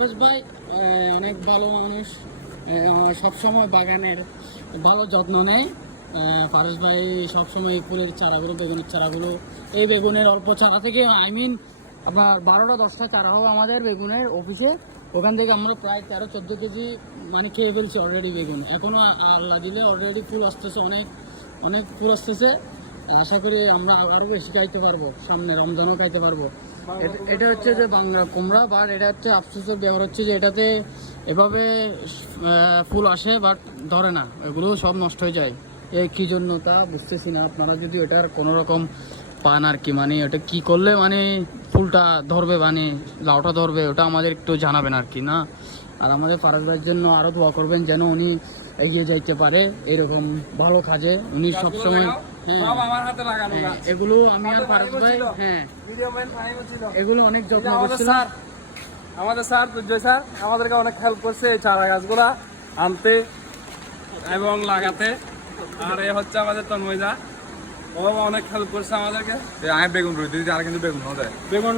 পারভেজ ভাই অনেক ভালো মানুষ, সবসময় বাগানের ভালো যত্ন নেয়। পারভেজ ভাই সবসময় ফুলের চারাগুলো, বেগুনের চারাগুলো, এই বেগুনের অল্প চারা থেকে আপনার 12টা-10টা চারা হবে আমাদের বেগুনের অফিসে। ওখান থেকে আমরা প্রায় 13-14 কেজি খেয়ে ফেলছি অলরেডি বেগুন। এখনও আল্লাহ দিলে অলরেডি ফুল আসতেছে, অনেক অনেক ফুল আসতেছে। আশা করি আমরা আরও বেশি খাইতে পারবো, সামনে রমজানও খাইতে পারবো। এটা হচ্ছে যে বাংলা কুমড়া, বাট এটা হচ্ছে আফসোসের ব্যাপার হচ্ছে যে এটাতে এভাবে ফুল আসে বাট ধরে না, এগুলো সব নষ্ট হয়ে যায়। কী জন্য তা বুঝতেছি না। আপনারা যদি এটার কোনো রকম পান আর কি, ওটা কি করলে ফুলটা ধরবে, লাউটা ধরবে, ওটা আমাদের একটু জানাবেন আর কি না। আর আমাদের পারভেজ ভাইয়ের জন্য আরও দোয়া করবেন যেন উনি এগিয়ে যাইতে পারে এরকম ভালো কাজে। উনি সবসময় এগুলো আমি আর পারভেজ ভাই এগুলো অনেক যত্ন করছিলাম। আমাদের স্যার বিজয় স্যার আমাদেরকে অনেক হেল্প করছে এই চারা গাছগুলা আনতে এবং লাগাতে। আর এ হচ্ছে আমাদের তন্ময়দা, ও অনেক হেল্প করছে আমাদেরকে। আমি বেগুন রুই দিদি, আর কিন্তু বেগুন বেগুন